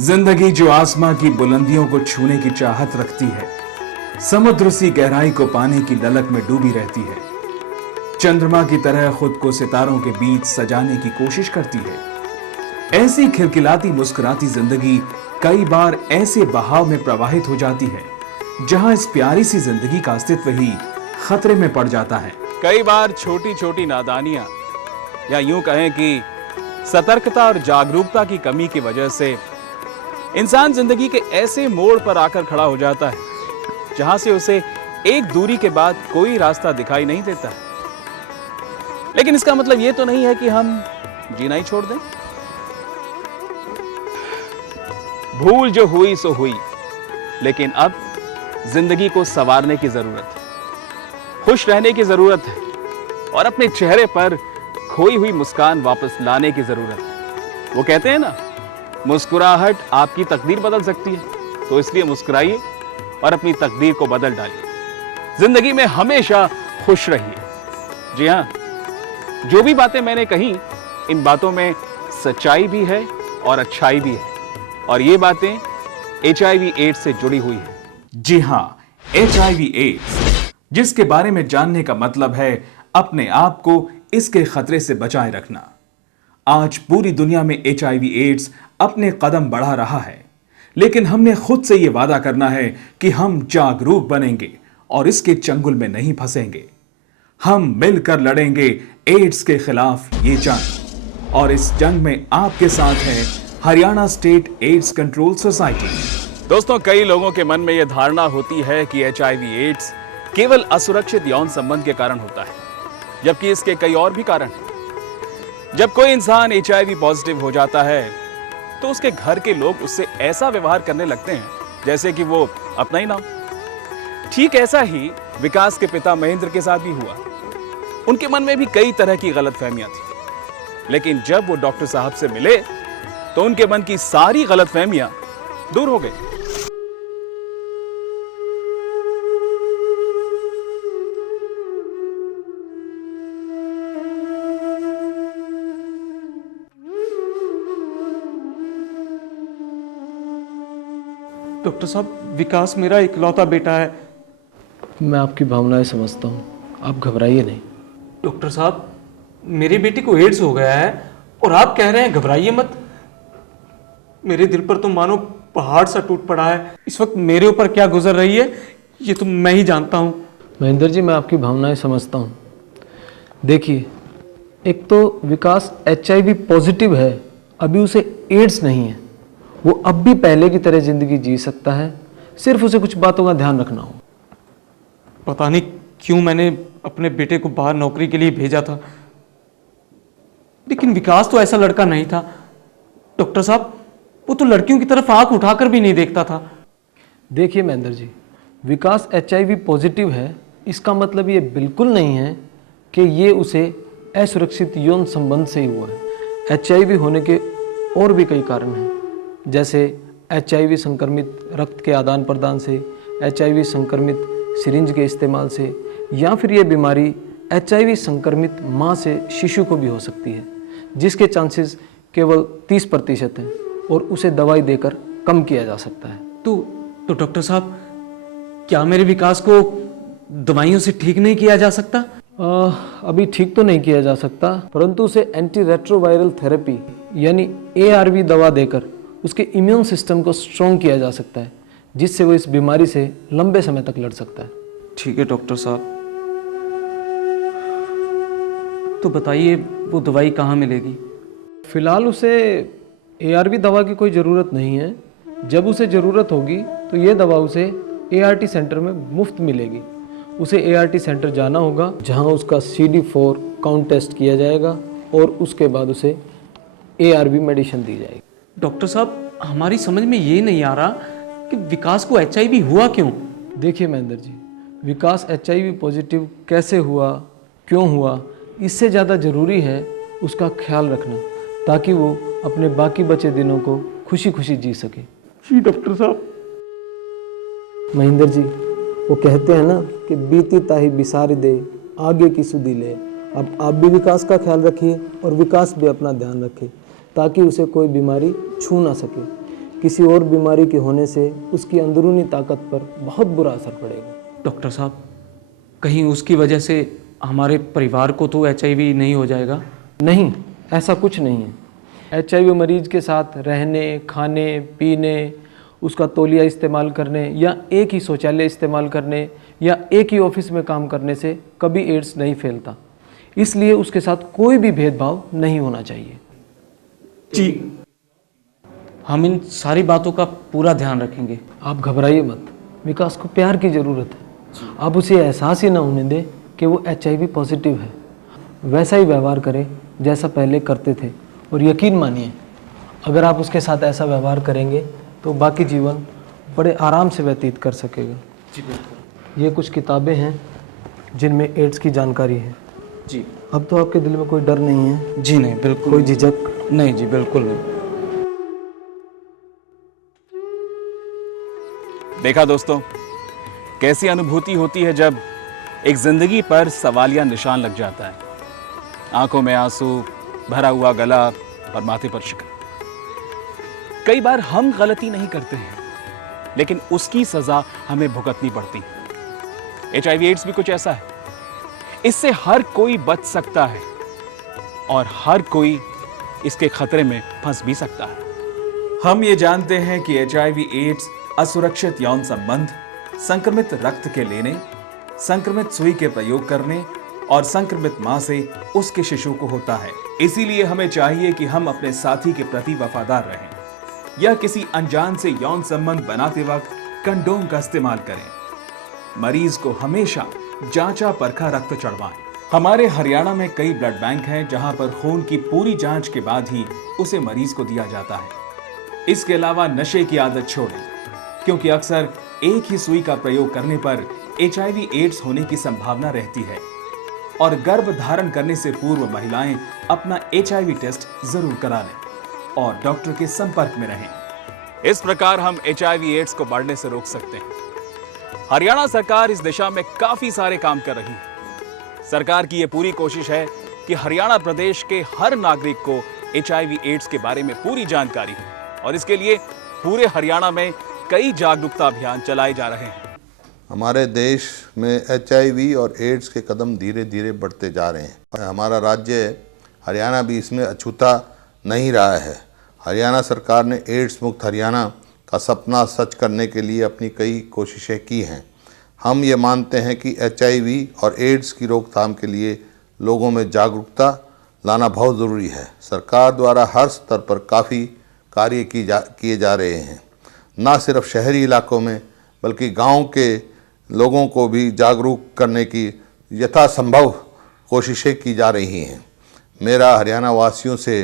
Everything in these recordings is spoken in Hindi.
जिंदगी जो आसमां की बुलंदियों को छूने की चाहत रखती है, समुद्र सी गहराई को पाने की ललक में डूबी रहती है, चंद्रमा की तरह खुद को सितारों के बीच सजाने की कोशिश करती है। ऐसी खिलखिलाती मुस्कुराती जिंदगी कई बार ऐसे बहाव में प्रवाहित हो जाती है जहां इस प्यारी सी जिंदगी का अस्तित्व ही खतरे में पड़ जाता है। कई बार छोटी छोटी नादानियां या यूं कहें कि सतर्कता और जागरूकता की कमी की वजह से इंसान जिंदगी के ऐसे मोड़ पर आकर खड़ा हो जाता है जहां से उसे एक दूरी के बाद कोई रास्ता दिखाई नहीं देता। लेकिन इसका मतलब यह तो नहीं है कि हम जीना ही छोड़ दें। भूल जो हुई सो हुई, लेकिन अब जिंदगी को संवारने की जरूरत है, खुश रहने की जरूरत है और अपने चेहरे पर खोई हुई मुस्कान वापस लाने की जरूरत है। वो कहते हैं ना, मुस्कुराहट आपकी तकदीर बदल सकती है, तो इसलिए मुस्कुराइए और अपनी तकदीर को बदल डालिए। जिंदगी में हमेशा खुश रहिए। जी हां, जो भी बातें मैंने कही, इन बातों में सच्चाई भी है और अच्छाई भी है, और ये बातें HIV एड्स से जुड़ी हुई है। जी हां, HIV एड्स, जिसके बारे में जानने का मतलब है अपने आप को इसके खतरे से बचाए रखना। आज पूरी दुनिया में HIV एड्स अपने कदम बढ़ा रहा है, लेकिन हमने खुद से यह वादा करना है कि हम जागरूक बनेंगे और इसके चंगुल में नहीं फंसेंगे। हम मिलकर लड़ेंगे एड्स के खिलाफ ये जंग, और इस जंग में आपके साथ है Haryana state AIDS control society. दोस्तों, कई लोगों के मन में यह धारणा होती है कि HIV एड्स केवल असुरक्षित यौन संबंध के कारण होता है, जबकि इसके कई और भी कारण हैं। जब कोई इंसान HIV पॉजिटिव हो जाता है तो उसके घर के लोग उससे ऐसा व्यवहार करने लगते हैं जैसे कि वो अपना ही ना हो। ठीक ऐसा ही विकास के पिता महेंद्र के साथ भी हुआ। उनके मन में भी कई तरह की गलतफहमियां थी, लेकिन जब वो डॉक्टर साहब से मिले तो उनके मन की सारी गलतफहमियां दूर हो गई। डॉक्टर साहब, विकास मेरा इकलौता बेटा है। मैं आपकी भावनाएं समझता हूँ, आप घबराइए नहीं। डॉक्टर साहब, मेरी बेटी को एड्स हो गया है और आप कह रहे हैं घबराइए मत। मेरे दिल पर तो मानो पहाड़ सा टूट पड़ा है। इस वक्त मेरे ऊपर क्या गुजर रही है ये तो मैं ही जानता हूँ। महेंद्र जी, मैं आपकी भावनाएं समझता हूँ। देखिए, एक तो विकास HIV पॉजिटिव है, अभी उसे एड्स नहीं है। वो अब भी पहले की तरह जिंदगी जी सकता है, सिर्फ उसे कुछ बातों का ध्यान रखना हो। पता नहीं क्यों मैंने अपने बेटे को बाहर नौकरी के लिए भेजा था, लेकिन विकास तो ऐसा लड़का नहीं था। डॉक्टर साहब, वो तो लड़कियों की तरफ आंख उठाकर भी नहीं देखता था। देखिए महेंद्र जी, विकास HIV पॉजिटिव है, इसका मतलब ये बिल्कुल नहीं है कि ये उसे असुरक्षित यौन संबंध से ही हुआ है। HIV होने के और भी कई कारण हैं, जैसे HIV संक्रमित रक्त के आदान प्रदान से, HIV संक्रमित सिरिंज के इस्तेमाल से, या फिर ये बीमारी HIV संक्रमित माँ से शिशु को भी हो सकती है, जिसके चांसेस केवल 30% हैं और उसे दवाई देकर कम किया जा सकता है। तो डॉक्टर साहब, क्या मेरे विकास को दवाइयों से ठीक नहीं किया जा सकता? अभी ठीक तो नहीं किया जा सकता, परंतु उसे एंटी रेट्रोवायरल थेरेपी यानी ARV दवा देकर उसके इम्यून सिस्टम को स्ट्रॉन्ग किया जा सकता है, जिससे वो इस बीमारी से लंबे समय तक लड़ सकता है। ठीक है डॉक्टर साहब, तो बताइए वो दवाई कहाँ मिलेगी? फिलहाल उसे ARV दवा की कोई ज़रूरत नहीं है। जब उसे ज़रूरत होगी तो ये दवा उसे ART सेंटर में मुफ्त मिलेगी। उसे ART सेंटर जाना होगा, जहाँ उसका CD4 काउंट टेस्ट किया जाएगा और उसके बाद उसे ARV मेडिसिन दी जाएगी। डॉक्टर साहब, हमारी समझ में ये नहीं आ रहा कि विकास को HIV हुआ क्यों? देखिए महेंद्र जी, विकास HIV पॉजिटिव कैसे हुआ, क्यों हुआ, इससे ज़्यादा ज़रूरी है उसका ख्याल रखना, ताकि वो अपने बाकी बचे दिनों को खुशी खुशी जी सके। जी डॉक्टर साहब। महेंद्र जी, वो कहते हैं ना कि बीती ताही बिसारी दे, आगे की सुधी ले। अब आप भी विकास का ख्याल रखिए और विकास भी अपना ध्यान रखे, ताकि उसे कोई बीमारी छू ना सके, किसी और बीमारी के होने से उसकी अंदरूनी ताकत पर बहुत बुरा असर पड़ेगा। डॉक्टर साहब, कहीं उसकी वजह से हमारे परिवार को तो HIV नहीं हो जाएगा? नहीं, ऐसा कुछ नहीं है। HIV मरीज के साथ रहने, खाने, पीने, उसका तौलिया इस्तेमाल करने या एक ही शौचालय इस्तेमाल करने या एक ही ऑफिस में काम करने से कभी एड्स नहीं फैलता। इसलिए उसके साथ कोई भी भेदभाव नहीं होना चाहिए। जी, हम इन सारी बातों का पूरा ध्यान रखेंगे। आप घबराइए मत, विकास को प्यार की ज़रूरत है। आप उसे एहसास ही ना होने दें कि वो HIV पॉजिटिव है। वैसा ही व्यवहार करें जैसा पहले करते थे, और यकीन मानिए अगर आप उसके साथ ऐसा व्यवहार करेंगे तो बाकी जीवन बड़े आराम से व्यतीत कर सकेगा। जी बिल्कुल। ये कुछ किताबें हैं जिनमें एड्स की जानकारी है। जी। अब तो आपके दिल में कोई डर नहीं है? जी नहीं, बिल्कुल। कोई झिझक? नहीं जी, बिल्कुल नहीं। देखा दोस्तों, कैसी अनुभूति होती है जब एक जिंदगी पर सवालिया निशान लग जाता है। आंखों में आंसू, भरा हुआ गला और माथे पर शिकन। कई बार हम गलती नहीं करते हैं, लेकिन उसकी सजा हमें भुगतनी पड़ती है। HIV एड्स भी कुछ ऐसा है। इससे हर कोई बच सकता है और हर कोई इसके खतरे में फंस भी सकता है। हम ये जानते हैं कि HIV एड्स असुरक्षित यौन संबंध, संक्रमित रक्त के लेने, संक्रमित सुई के प्रयोग करने और संक्रमित मां से उसके शिशु को होता है। इसीलिए हमें चाहिए कि हम अपने साथी के प्रति वफादार रहें या किसी अनजान से यौन संबंध बनाते वक्त कंडोम का इस्तेमाल करें। मरीज को हमेशा जांचा परखा रक्त चढ़वाएं। हमारे हरियाणा में कई ब्लड बैंक हैं जहां पर खून की पूरी जांच के बाद ही उसे मरीज को दिया जाता है। इसके अलावा नशे की आदत छोड़ें, क्योंकि अक्सर एक ही सुई का प्रयोग करने पर HIV एड्स होने की संभावना रहती है। और गर्भ धारण करने से पूर्व महिलाएं अपना HIV टेस्ट जरूर करा लें और डॉक्टर के संपर्क में रहें। इस प्रकार हम HIV एड्स को बढ़ने से रोक सकते हैं। हरियाणा सरकार इस दिशा में काफी सारे काम कर रही है। सरकार की यह पूरी कोशिश है कि हरियाणा प्रदेश के हर नागरिक को HIV एड्स के बारे में पूरी जानकारी हो, और इसके लिए पूरे हरियाणा में कई जागरूकता अभियान चलाए जा रहे हैं। हमारे देश में HIV और एड्स के कदम धीरे धीरे बढ़ते जा रहे हैं। हमारा राज्य हरियाणा भी इसमें अछूता नहीं रहा है। हरियाणा सरकार ने एड्स मुक्त हरियाणा का सपना सच करने के लिए अपनी कई कोशिशें की हैं। हम ये मानते हैं कि HIV और एड्स की रोकथाम के लिए लोगों में जागरूकता लाना बहुत ज़रूरी है। सरकार द्वारा हर स्तर पर काफ़ी कार्य किए जा रहे हैं। ना सिर्फ शहरी इलाकों में बल्कि गांव के लोगों को भी जागरूक करने की यथासंभव कोशिशें की जा रही हैं। मेरा हरियाणा वासियों से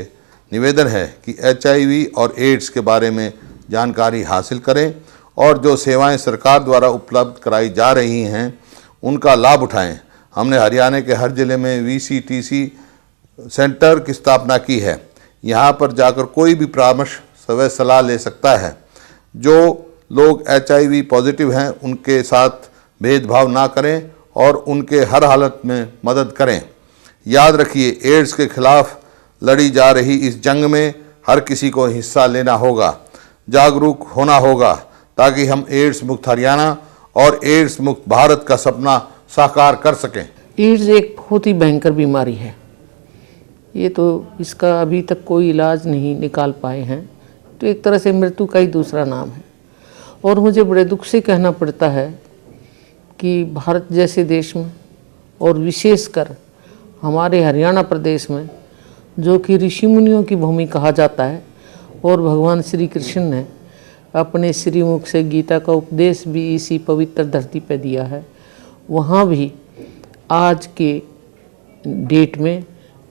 निवेदन है कि HIV और एड्स के बारे में जानकारी हासिल करें और जो सेवाएं सरकार द्वारा उपलब्ध कराई जा रही हैं उनका लाभ उठाएं। हमने हरियाणा के हर जिले में VCTC सेंटर की स्थापना की है। यहाँ पर जाकर कोई भी परामर्श व सलाह ले सकता है। जो लोग HIV पॉजिटिव हैं उनके साथ भेदभाव ना करें और उनके हर हालत में मदद करें। याद रखिए, एड्स के खिलाफ लड़ी जा रही इस जंग में हर किसी को हिस्सा लेना होगा, जागरूक होना होगा, ताकि हम एड्स मुक्त हरियाणा और एड्स मुक्त भारत का सपना साकार कर सकें। एड्स एक बहुत ही भयंकर बीमारी है। ये तो इसका अभी तक कोई इलाज नहीं निकाल पाए हैं, तो एक तरह से मृत्यु का ही दूसरा नाम है। और मुझे बड़े दुख से कहना पड़ता है कि भारत जैसे देश में और विशेषकर हमारे हरियाणा प्रदेश में, जो कि ऋषि मुनियों की भूमि कहा जाता है और भगवान श्री कृष्ण ने अपने श्रीमुख से गीता का उपदेश भी इसी पवित्र धरती पर दिया है, वहाँ भी आज के डेट में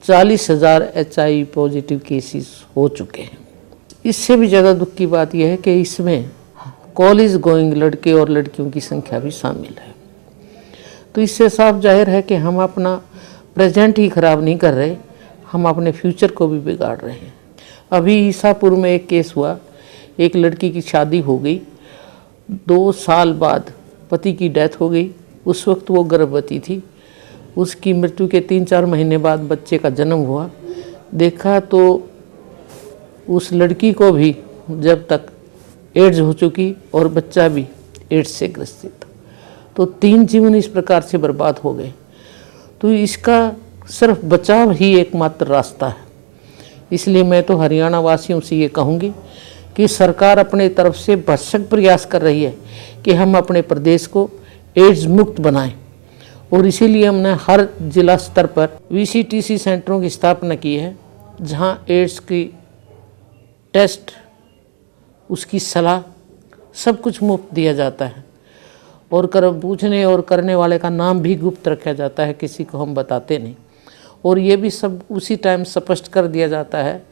40,000 HIV पॉजिटिव केसेस हो चुके हैं। इससे भी ज़्यादा दुख की बात यह है कि इसमें कॉलेज गोइंग लड़के और लड़कियों की संख्या भी शामिल है। तो इससे साफ जाहिर है कि हम अपना प्रेजेंट ही खराब नहीं कर रहे, हम अपने फ्यूचर को भी बिगाड़ रहे हैं। अभी ईसापुर में एक केस हुआ, एक लड़की की शादी हो गई, 2 साल बाद पति की डेथ हो गई। उस वक्त वो गर्भवती थी। उसकी मृत्यु के 3-4 महीने बाद बच्चे का जन्म हुआ। देखा तो उस लड़की को भी जब तक एड्स हो चुकी और बच्चा भी एड्स से ग्रसित। तो 3 जीवन इस प्रकार से बर्बाद हो गए। तो इसका सिर्फ बचाव ही एकमात्र रास्ता है। इसलिए मैं तो हरियाणा वासियों से ये कहूँगी कि सरकार अपने तरफ से भरसक प्रयास कर रही है कि हम अपने प्रदेश को एड्स मुक्त बनाएं, और इसीलिए हमने हर जिला स्तर पर VCTC सेंटरों की स्थापना की है, जहां एड्स की टेस्ट, उसकी सलाह, सब कुछ मुफ्त दिया जाता है, और पूछने और करने वाले का नाम भी गुप्त रखा जाता है, किसी को हम बताते नहीं। और ये भी सब उसी टाइम स्पष्ट कर दिया जाता है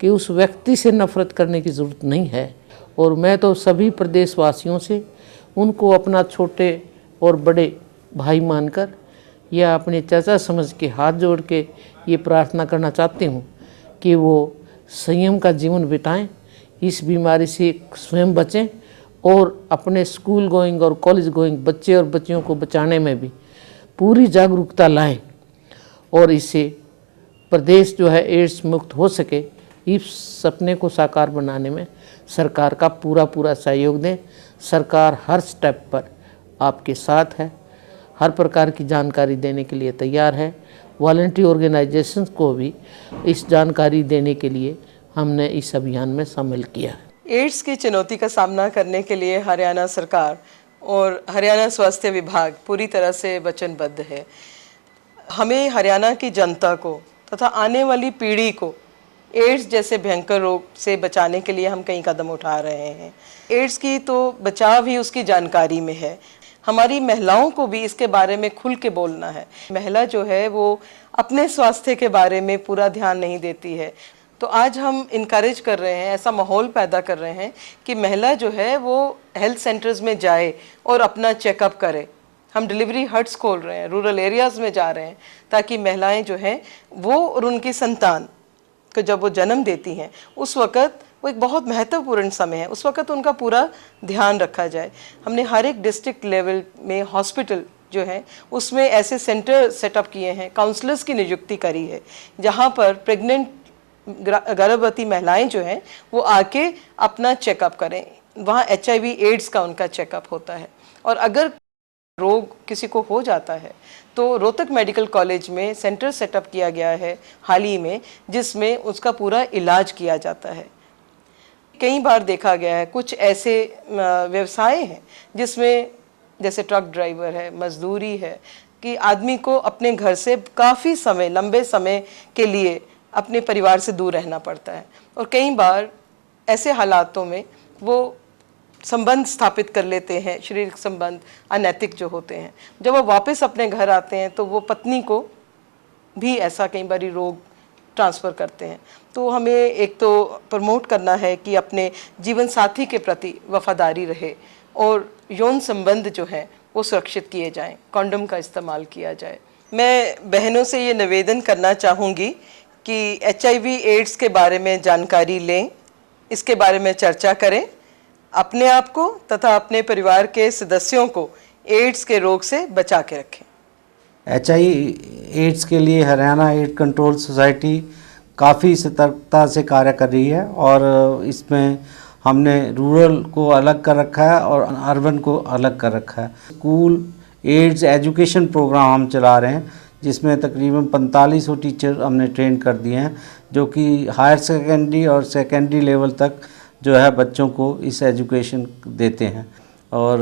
कि उस व्यक्ति से नफरत करने की ज़रूरत नहीं है। और मैं तो सभी प्रदेशवासियों से उनको अपना छोटे और बड़े भाई मानकर या अपने चाचा समझ के हाथ जोड़ के ये प्रार्थना करना चाहती हूँ कि वो संयम का जीवन बिताएं, इस बीमारी से स्वयं बचें, और अपने स्कूल गोइंग और कॉलेज गोइंग बच्चे और बच्चियों को बचाने में भी पूरी जागरूकता लाएं, और इससे प्रदेश जो है एड्स मुक्त हो सके, इस सपने को साकार बनाने में सरकार का पूरा सहयोग दें। सरकार हर स्टेप पर आपके साथ है, हर प्रकार की जानकारी देने के लिए तैयार है। वॉलंटियर ऑर्गेनाइजेशंस को भी इस जानकारी देने के लिए हमने इस अभियान में शामिल किया है। एड्स की चुनौती का सामना करने के लिए हरियाणा सरकार और हरियाणा स्वास्थ्य विभाग पूरी तरह से वचनबद्ध है। हमें हरियाणा की जनता को तथा आने वाली पीढ़ी को एड्स जैसे भयंकर रोग से बचाने के लिए हम कई कदम उठा रहे हैं। एड्स की तो बचाव ही उसकी जानकारी में है। हमारी महिलाओं को भी इसके बारे में खुल के बोलना है। महिला जो है वो अपने स्वास्थ्य के बारे में पूरा ध्यान नहीं देती है। तो आज हम इनकरेज कर रहे हैं, ऐसा माहौल पैदा कर रहे हैं कि महिला जो है वो हेल्थ सेंटर्स में जाए और अपना चेकअप करे। हम डिलीवरी हट्स खोल रहे हैं, रूरल एरियाज़ में जा रहे हैं, ताकि महिलाएं जो हैं वो और उनकी संतान को जब वो जन्म देती हैं उस वक़्त वो एक बहुत महत्वपूर्ण समय है, उस वक़्त उनका पूरा ध्यान रखा जाए। हमने हर एक डिस्ट्रिक्ट लेवल में हॉस्पिटल जो है उसमें ऐसे सेंटर सेटअप किए हैं, काउंसलर्स की नियुक्ति करी है, जहाँ पर प्रेग्नेंट गर्भवती महिलाएं जो हैं वो आके अपना चेकअप करें। वहाँ HIV एड्स का उनका चेकअप होता है, और अगर रोग किसी को हो जाता है तो रोहतक मेडिकल कॉलेज में सेंटर सेटअप किया गया है हाल ही में, जिसमें उसका पूरा इलाज किया जाता है। कई बार देखा गया है कुछ ऐसे व्यवसाय हैं जिसमें जैसे ट्रक ड्राइवर है, मजदूरी है, कि आदमी को अपने घर से काफ़ी समय, लंबे समय के लिए अपने परिवार से दूर रहना पड़ता है, और कई बार ऐसे हालातों में वो संबंध स्थापित कर लेते हैं, शारीरिक संबंध अनैतिक जो होते हैं। जब वो वापस अपने घर आते हैं तो वो पत्नी को भी ऐसा कई बार रोग ट्रांसफ़र करते हैं। तो हमें एक तो प्रमोट करना है कि अपने जीवन साथी के प्रति वफादारी रहे, और यौन संबंध जो हैं वो सुरक्षित किए जाएं, कॉन्डम का इस्तेमाल किया जाए। मैं बहनों से ये निवेदन करना चाहूँगी कि HIV एड्स के बारे में जानकारी लें, इसके बारे में चर्चा करें, अपने आप को तथा अपने परिवार के सदस्यों को एड्स के रोग से बचा के रखें। HIV एड्स के लिए हरियाणा एड्स कंट्रोल सोसाइटी काफ़ी सतर्कता से कार्य कर रही है, और इसमें हमने रूरल को अलग कर रखा है और अर्बन को अलग कर रखा है। स्कूल एड्स एजुकेशन प्रोग्राम हम चला रहे हैं, जिसमें तकरीबन 4500 टीचर हमने ट्रेन कर दिए हैं, जो कि हायर सेकेंडरी और सेकेंडरी लेवल तक जो है बच्चों को इस एजुकेशन देते हैं। और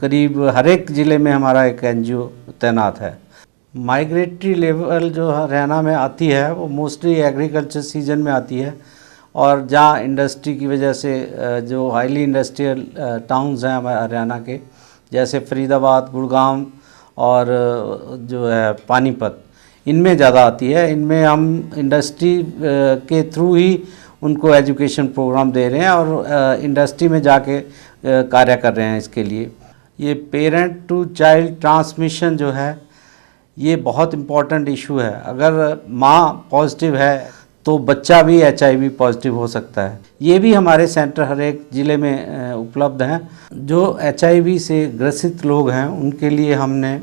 करीब हर एक ज़िले में हमारा एक NGO तैनात है। माइग्रेटरी लेवल जो हरियाणा में आती है वो मोस्टली एग्रीकल्चर सीजन में आती है, और जहाँ इंडस्ट्री की वजह से जो हाईली इंडस्ट्रियल टाउन्स हैं हमारे हरियाणा के, जैसे फरीदाबाद, गुड़गांव और जो है पानीपत, इनमें ज़्यादा आती है। इनमें हम इंडस्ट्री के थ्रू ही उनको एजुकेशन प्रोग्राम दे रहे हैं, और इंडस्ट्री में जाके कार्य कर रहे हैं इसके लिए। ये पेरेंट टू चाइल्ड ट्रांसमिशन जो है ये बहुत इम्पॉर्टेंट इशू है। अगर माँ पॉजिटिव है तो बच्चा भी HIV पॉजिटिव हो सकता है। ये भी हमारे सेंटर हर एक ज़िले में उपलब्ध हैं। जो HIV से ग्रसित लोग हैं उनके लिए हमने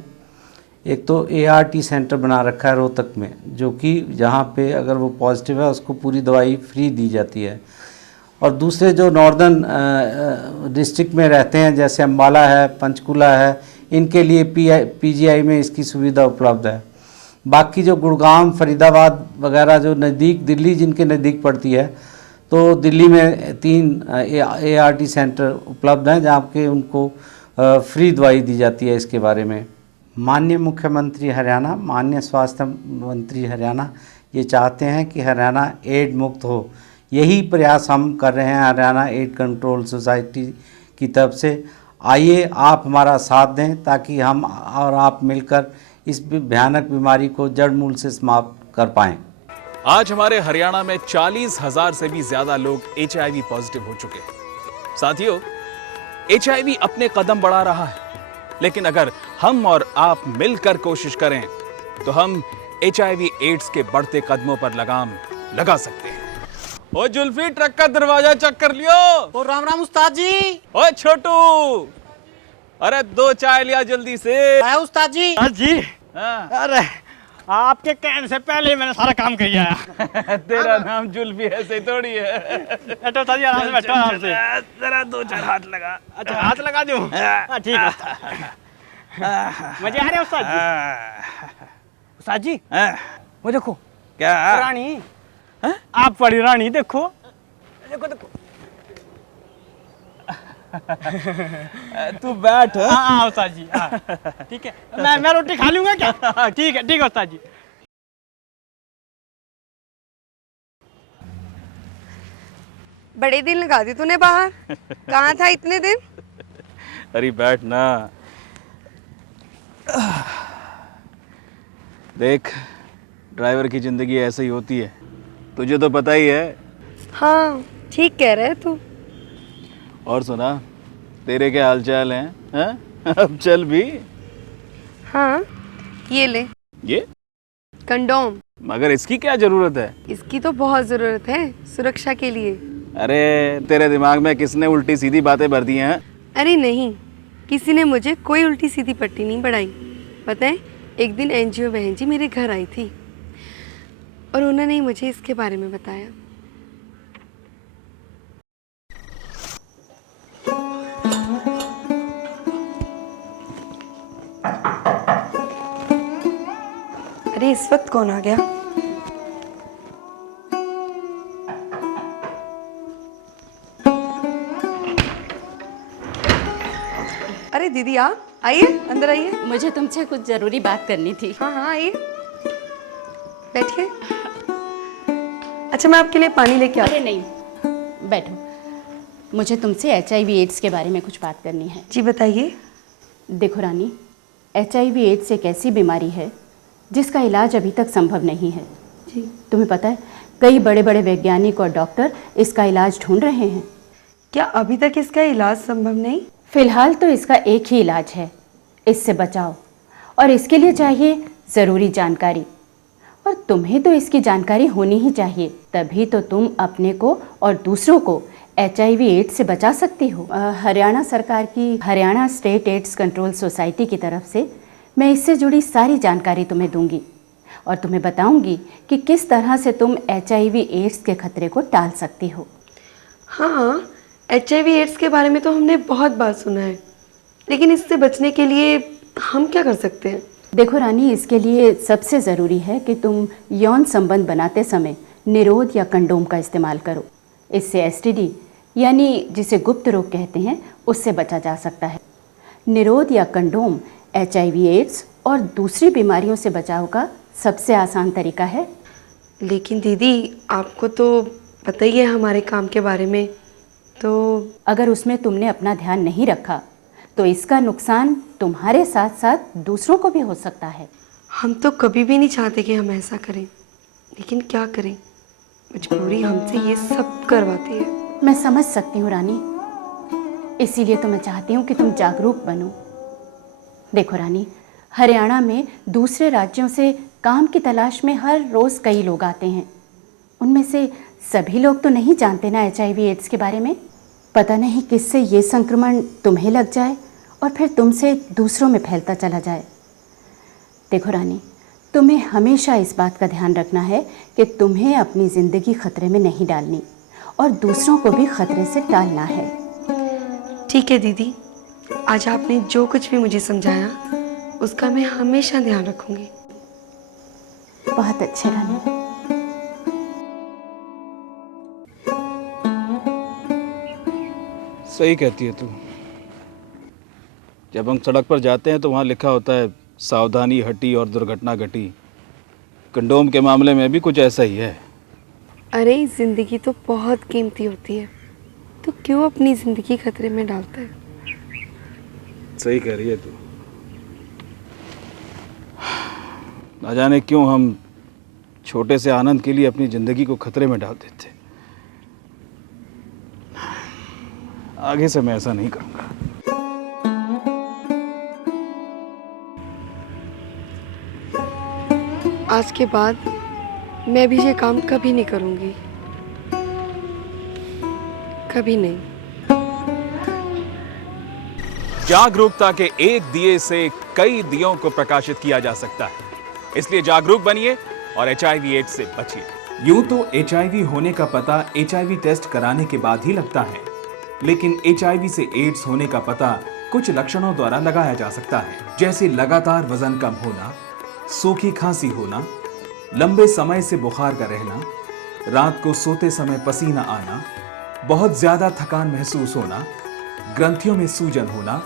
एक तो ART सेंटर बना रखा है रोहतक में, जो कि जहाँ पे अगर वो पॉजिटिव है उसको पूरी दवाई फ्री दी जाती है। और दूसरे जो नॉर्दर्न डिस्ट्रिक्ट में रहते हैं जैसे अम्बाला है, पंचकुला है, इनके लिए पीजीआई में इसकी सुविधा उपलब्ध है। बाकी जो गुड़गांव, फरीदाबाद वगैरह जो नज़दीक, दिल्ली जिनके नज़दीक पड़ती है, तो दिल्ली में 3 ART सेंटर उपलब्ध हैं जहाँ के उनको फ्री दवाई दी जाती है। इसके बारे में माननीय मुख्यमंत्री हरियाणा, माननीय स्वास्थ्य मंत्री हरियाणा ये चाहते हैं कि हरियाणा एड मुक्त हो। यही प्रयास हम कर रहे हैं हरियाणा एड कंट्रोल सोसाइटी की तरफ से। आइए आप हमारा साथ दें ताकि हम और आप मिलकर इस भयानक बीमारी को जड़ मूल से समाप्त कर पाएं। आज हमारे हरियाणा में 40,000 से भी ज्यादा लोग HIV पॉजिटिव हो चुके हैं। साथियों, HIV अपने कदम बढ़ा रहा है, लेकिन अगर हम और आप मिलकर कोशिश करें तो हम HIV एड्स के बढ़ते कदमों पर लगाम लगा सकते हैं। ओ जुल्फी, ट्रक का दरवाजा चेक कर लियो। ओ राम राम उस्ताद जी। ओ छोटू, अरे 2 चाय लिया जल्दी से। आया उस्ताद जी। जी हाँ। अरे आपके कहने से पहले ही मैंने सारा काम कर लिया। तेरा नाम जुल्फी ऐसे थोड़ी है। बैठो उस्ताद जी, आराम से बैठो, आराम से। जरा 2-4 हाथ लगा। अच्छा हाथ लगा दूं? हाँ ठीक है। मजे आ रहे हैं उस्ताद जी? उस्ताद जी वो देखो क्या रानी, आप पड़ी रानी, देखो देखो देखो। तू बैठ। हाँ उस्ताद जी, हाँ ठीक है। मैं रोटी खा लूंगा क्या? ठीक है उस्ताद जी। बड़े दिन लगा दी तूने बाहर। कहाँ था इतने दिन? अरे बैठ ना। देख, ड्राइवर की जिंदगी ऐसे ही होती है, तुझे तो पता ही है। हाँ ठीक कह रहे है तू। और सुना, तेरे क्या हालचाल हैं? हैं? अब चल भी। हाँ ये ले, ये कंडोम। मगर इसकी क्या जरूरत है? इसकी तो बहुत जरूरत है सुरक्षा के लिए। अरे तेरे दिमाग में किसने उल्टी सीधी बातें भर दी हैं? अरे नहीं, किसी ने मुझे कोई उल्टी सीधी पट्टी नहीं पढ़ाई। पता है, एक दिन NGO बहन जी मेरे घर आई थी और उन्होंने ही मुझे इसके बारे में बताया। अरे इस वक्त कौन आ गया? अरे दीदी आप आइए, अंदर आइए। मुझे तुमसे कुछ जरूरी बात करनी थी। हाँ हाँ आइए, बैठिए। अच्छा मैं आपके लिए पानी लेके अरे नहीं, बैठो। मुझे तुमसे HIV एड्स के बारे में कुछ बात करनी है। जी बताइए। देखो रानी, HIV एड्स एक ऐसी बीमारी है जिसका इलाज अभी तक संभव नहीं है। जी। तुम्हें पता है, कई बड़े बड़े वैज्ञानिक और डॉक्टर इसका इलाज ढूंढ रहे हैं। क्या अभी तक इसका इलाज संभव नहीं? फिलहाल तो इसका एक ही इलाज है, इससे बचाओ। और इसके लिए चाहिए ज़रूरी जानकारी, और तुम्हें तो इसकी जानकारी होनी ही चाहिए, तभी तो तुम अपने को और दूसरों को HIV एड्स से बचा सकती हो। हरियाणा सरकार की Haryana state AIDS control society की तरफ से मैं इससे जुड़ी सारी जानकारी तुम्हें दूंगी और तुम्हें बताऊंगी कि किस तरह से तुम HIV एड्स के खतरे को टाल सकती हो। हाँ, HIV एड्स के बारे में तो हमने बहुत बार सुना है, लेकिन इससे बचने के लिए हम क्या कर सकते हैं? देखो रानी, इसके लिए सबसे ज़रूरी है कि तुम यौन संबंध बनाते समय निरोध या कंडोम का इस्तेमाल करो। इससे STD यानी जिसे गुप्त रोग कहते हैं, उससे बचा जा सकता है। निरोध या कंडोम HIV एड्स और दूसरी बीमारियों से बचाव का सबसे आसान तरीका है। लेकिन दीदी, आपको तो पता ही है हमारे काम के बारे में, तो अगर उसमें तुमने अपना ध्यान नहीं रखा तो इसका नुकसान तुम्हारे साथ साथ दूसरों को भी हो सकता है। हम तो कभी भी नहीं चाहते कि हम ऐसा करें, लेकिन क्या करें, मजबूरी हमसे ये सब करवाती है। मैं समझ सकती हूँ रानी, इसीलिए तो मैं चाहती हूँ कि तुम जागरूक बनो। देखो रानी, हरियाणा में दूसरे राज्यों से काम की तलाश में हर रोज़ कई लोग आते हैं। उनमें से सभी लोग तो नहीं जानते ना HIV एड्स के बारे में। पता नहीं किससे ये संक्रमण तुम्हें लग जाए और फिर तुमसे दूसरों में फैलता चला जाए। देखो रानी, तुम्हें हमेशा इस बात का ध्यान रखना है कि तुम्हें अपनी ज़िंदगी खतरे में नहीं डालनी और दूसरों को भी खतरे से टालना है। ठीक है दीदी, आज आपने जो कुछ भी मुझे समझाया उसका मैं हमेशा ध्यान रखूंगी। बहुत अच्छे रानी। सही कहती है तू। जब हम सड़क पर जाते हैं तो वहाँ लिखा होता है सावधानी हटी और दुर्घटना घटी। कंडोम के मामले में भी कुछ ऐसा ही है। अरे जिंदगी तो बहुत कीमती होती है, तो क्यों अपनी जिंदगी खतरे में डालता है? सही कह रही है तू। ना जाने क्यों हम छोटे से आनंद के लिए अपनी जिंदगी को खतरे में डाल देते। आगे से मैं ऐसा नहीं करूंगा। आज के बाद मैं भी ये काम कभी नहीं करूंगी, कभी नहीं। जागरूकता के एक दिए से कई दियों को प्रकाशित किया जा सकता है, इसलिए जागरूक बनिए और HIV एड्स से बचिए। यूं तो HIV होने का पता HIV टेस्ट कराने के बाद ही लगता है, लेकिन HIV से एड्स होने का पता कुछ लक्षणों द्वारा लगाया जा सकता है, जैसे लगातार वजन कम होना, सूखी खांसी होना, लंबे समय से बुखार का रहना, रात को सोते समय पसीना आना, बहुत ज्यादा थकान महसूस होना, ग्रंथियों में सूजन होना,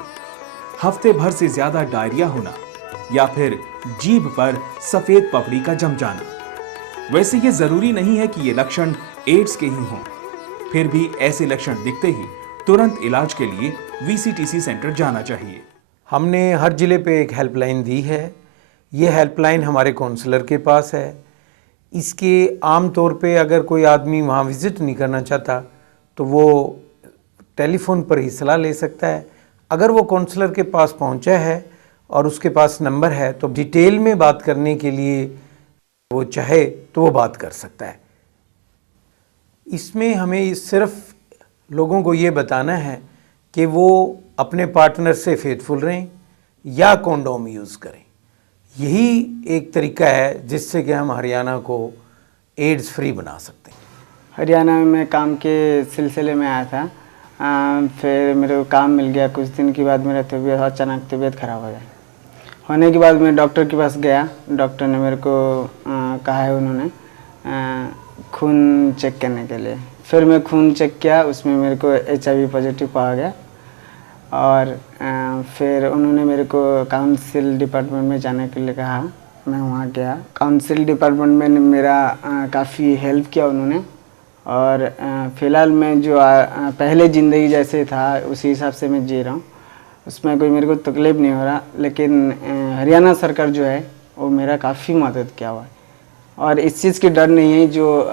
हफ्ते भर से ज्यादा डायरिया होना या फिर जीभ पर सफेद पपड़ी का जम जाना। वैसे ये जरूरी नहीं है कि ये लक्षण एड्स के ही हों, फिर भी ऐसे लक्षण दिखते ही तुरंत इलाज के लिए VCTC सेंटर जाना चाहिए। हमने हर जिले पे एक हेल्पलाइन दी है। ये हेल्पलाइन हमारे काउंसलर के पास है। इसके आम तौर पे अगर कोई आदमी वहाँ विज़िट नहीं करना चाहता तो वो टेलीफोन पर ही सलाह ले सकता है। अगर वो काउंसलर के पास पहुँचा है और उसके पास नंबर है तो डिटेल में बात करने के लिए वो चाहे तो वो बात कर सकता है। इसमें हमें सिर्फ लोगों को ये बताना है कि वो अपने पार्टनर से फेथफुल रहें या कॉन्डोम यूज़ करें। यही एक तरीका है जिससे कि हम हरियाणा को एड्स फ्री बना सकते हैं। हरियाणा में मैं काम के सिलसिले में आया था। फिर मेरे को काम मिल गया। कुछ दिन के बाद मेरा अचानक तबीयत ख़राब हो गया। होने के बाद मैं डॉक्टर के पास गया। डॉक्टर ने मेरे को कहा है उन्होंने खून चेक करने के लिए। फिर मैं खून चेक किया, उसमें मेरे को HIV पॉजिटिव पाया गया। और फिर उन्होंने मेरे को काउंसिल डिपार्टमेंट में जाने के लिए कहा। मैं वहाँ गया। काउंसिल डिपार्टमेंट में मेरा काफ़ी हेल्प किया उन्होंने। और फ़िलहाल मैं जो पहले ज़िंदगी जैसे था उसी हिसाब से मैं जी रहा हूँ, उसमें कोई मेरे को तकलीफ़ नहीं हो रहा। लेकिन हरियाणा सरकार जो है वो मेरा काफ़ी मदद किया हुआ है। और इस चीज़ की डर नहीं है जो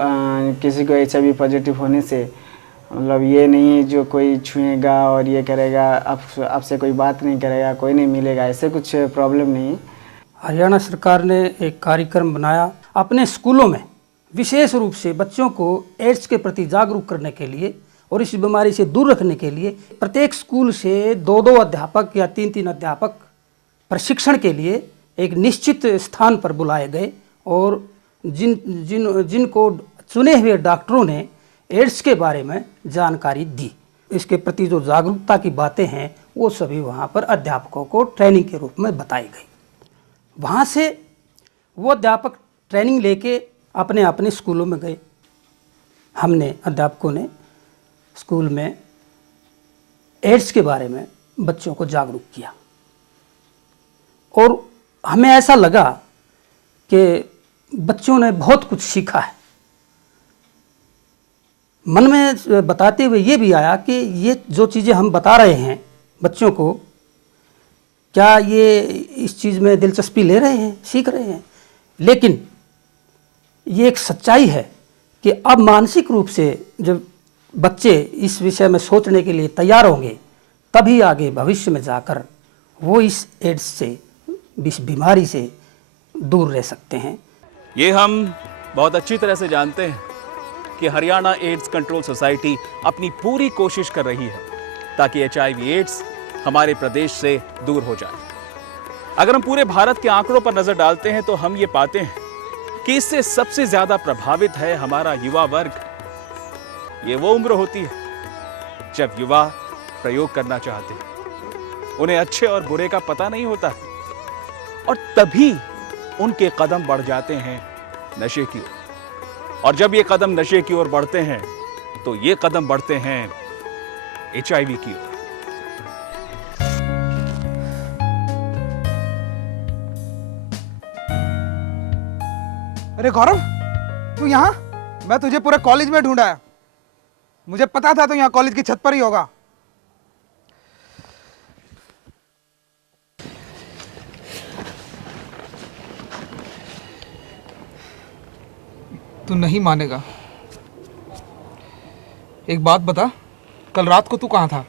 किसी को HIV पॉजिटिव होने से, मतलब ये नहीं है जो कोई छुएगा और ये करेगा, आपसे कोई बात नहीं करेगा, कोई नहीं मिलेगा, ऐसे कुछ प्रॉब्लम नहीं है। हरियाणा सरकार ने एक कार्यक्रम बनाया अपने स्कूलों में, विशेष रूप से बच्चों को एड्स के प्रति जागरूक करने के लिए और इस बीमारी से दूर रखने के लिए प्रत्येक स्कूल से 2-2 अध्यापक या 3-3 अध्यापक प्रशिक्षण के लिए एक निश्चित स्थान पर बुलाए गए और जिनको चुने हुए डॉक्टरों ने एड्स के बारे में जानकारी दी। इसके प्रति जो जागरूकता की बातें हैं वो सभी वहाँ पर अध्यापकों को ट्रेनिंग के रूप में बताई गई। वहाँ से वो अध्यापक ट्रेनिंग लेके अपने अपने स्कूलों में गए। हमने अध्यापकों ने स्कूल में एड्स के बारे में बच्चों को जागरूक किया और हमें ऐसा लगा कि बच्चों ने बहुत कुछ सीखा है। मन में बताते हुए ये भी आया कि ये जो चीज़ें हम बता रहे हैं बच्चों को, क्या ये इस चीज़ में दिलचस्पी ले रहे हैं, सीख रहे हैं। लेकिन ये एक सच्चाई है कि अब मानसिक रूप से जब बच्चे इस विषय में सोचने के लिए तैयार होंगे तभी आगे भविष्य में जाकर वो इस एड्स से, इस बीमारी से दूर रह सकते हैं। ये हम बहुत अच्छी तरह से जानते हैं कि हरियाणा एड्स कंट्रोल सोसाइटी अपनी पूरी कोशिश कर रही है ताकि HIV एड्स हमारे प्रदेश से दूर हो जाए। अगर हम पूरे भारत के आंकड़ों पर नजर डालते हैं तो हम ये पाते हैं कि इससे सबसे ज्यादा प्रभावित है हमारा युवा वर्ग। ये वो उम्र होती है जब युवा प्रयोग करना चाहते हैं, उन्हें अच्छे और बुरे का पता नहीं होता है, और तभी उनके कदम बढ़ जाते हैं नशे की ओर। और जब ये कदम नशे की ओर बढ़ते हैं तो ये कदम बढ़ते हैं HIV की ओर। अरे गौरव, तू यहाँ? मैं तुझे पूरे कॉलेज में ढूंढा है। मुझे पता था तो यहाँ कॉलेज की छत पर ही होगा। तू नहीं मानेगा, एक बात बता, कल रात को तू कहाँ था?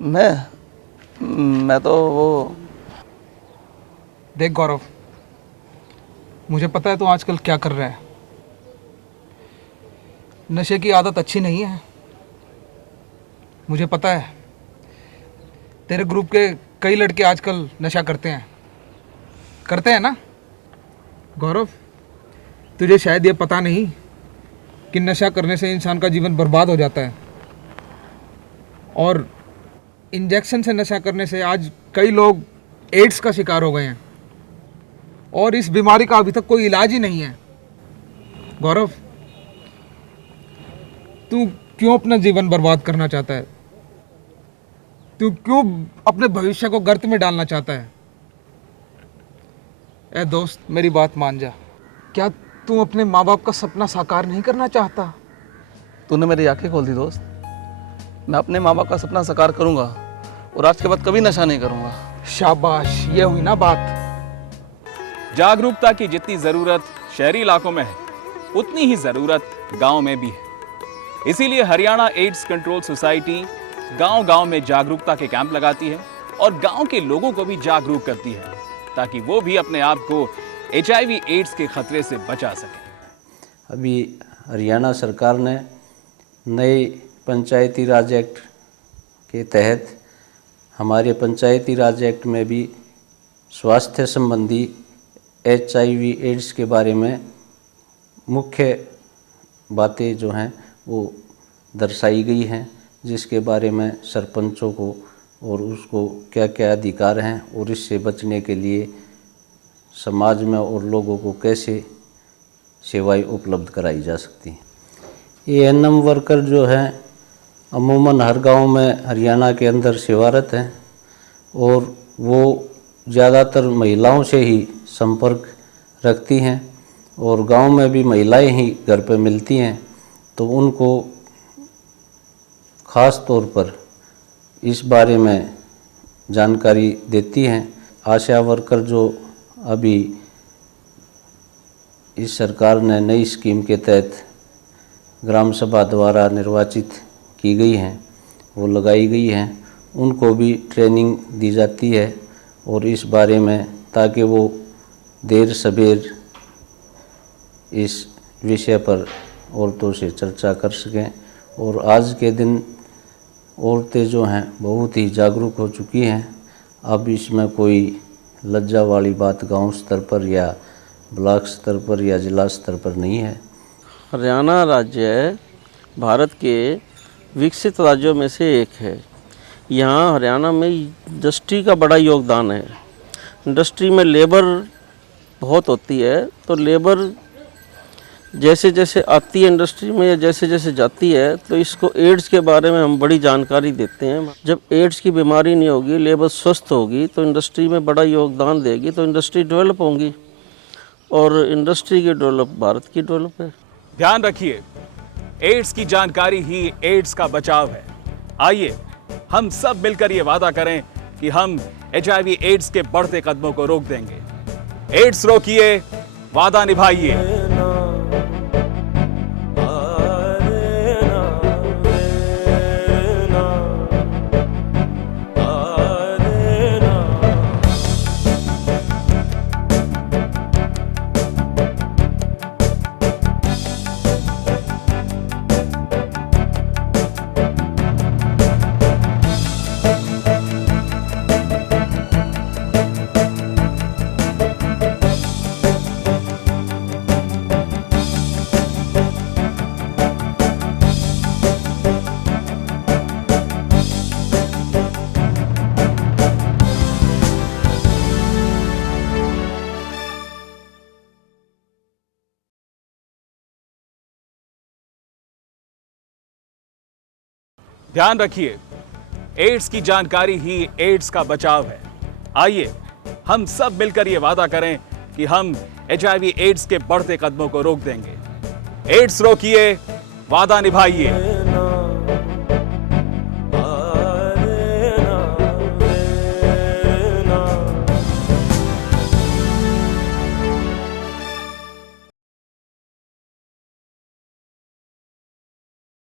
मैं तो वो देख गौरव, मुझे पता है तू आजकल क्या कर रहा है। नशे की आदत अच्छी नहीं है, मुझे पता है। तेरे ग्रुप के कई लड़के आजकल नशा करते हैं ना गौरव? तुझे शायद ये पता नहीं कि नशा करने से इंसान का जीवन बर्बाद हो जाता है, और इंजेक्शन से नशा करने से आज कई लोग एड्स का शिकार हो गए हैं, और इस बीमारी का अभी तक कोई इलाज ही नहीं है। गौरव, तू क्यों अपना जीवन बर्बाद करना चाहता है? तू क्यों अपने भविष्य को गर्त में डालना चाहता है? ए दोस्त, मेरी बात मान जा। क्या तू अपने माँ बाप का सपना साकार नहीं करना चाहता? तूने मेरी आंखें खोल दी दोस्त। मैं अपने माँ बाप का सपना साकार करूंगा और आज के बाद कभी नशा नहीं करूंगा। शाबाश, ये हुई ना बात। जागरूकता की जितनी जरूरत शहरी इलाकों में है, उतनी ही जरूरत गांव में भी है। इसीलिए हरियाणा एड्स कंट्रोल सोसाइटी गांव-गांव में जागरूकता के कैंप लगाती है और गांव के लोगों को भी जागरूक करती है, ताकि वो भी अपने आप को HIV एड्स के खतरे से बचा सके। अभी हरियाणा सरकार ने नए पंचायती राज एक्ट के तहत हमारे पंचायती राज एक्ट में भी स्वास्थ्य संबंधी HIV एड्स के बारे में मुख्य बातें जो हैं वो दर्शाई गई हैं, जिसके बारे में सरपंचों को और उसको क्या क्या अधिकार हैं और इससे बचने के लिए समाज में और लोगों को कैसे सेवाएं उपलब्ध कराई जा सकती हैं। ये ANM वर्कर जो हैं अमूमन हर गांव में हरियाणा के अंदर सेवारत हैं और वो ज़्यादातर महिलाओं से ही संपर्क रखती हैं और गांव में भी महिलाएं ही घर पे मिलती हैं, तो उनको ख़ास तौर पर इस बारे में जानकारी देती हैं। आशा वर्कर जो अभी इस सरकार ने नई स्कीम के तहत ग्राम सभा द्वारा निर्वाचित की गई हैं, वो लगाई गई हैं, उनको भी ट्रेनिंग दी जाती है और इस बारे में, ताकि वो देर सबेर इस विषय पर औरतों से चर्चा कर सकें। और आज के दिन औरतें जो हैं बहुत ही जागरूक हो चुकी हैं। अब इसमें कोई लज्जा वाली बात गांव स्तर पर या ब्लॉक स्तर पर या जिला स्तर पर नहीं है। हरियाणा राज्य भारत के विकसित राज्यों में से एक है। यहाँ हरियाणा में इंडस्ट्री का बड़ा योगदान है। इंडस्ट्री में लेबर बहुत होती है, तो लेबर जैसे जैसे आती है इंडस्ट्री में या जैसे जैसे जाती है, तो इसको एड्स के बारे में हम बड़ी जानकारी देते हैं। जब एड्स की बीमारी नहीं होगी, लेबर स्वस्थ होगी, तो इंडस्ट्री में बड़ा योगदान देगी, तो इंडस्ट्री डेवलप होंगी और इंडस्ट्री की डेवलप भारत की डेवलप है। ध्यान रखिए, एड्स की जानकारी ही एड्स का बचाव है। आइए हम सब मिलकर ये वादा करें कि हम HIV एड्स के बढ़ते कदमों को रोक देंगे। एड्स रोकिए, वादा निभाइए। ध्यान रखिए, एड्स की जानकारी ही एड्स का बचाव है। आइए हम सब मिलकर यह वादा करें कि हम HIV एड्स के बढ़ते कदमों को रोक देंगे। एड्स रोकिए, वादा निभाइए।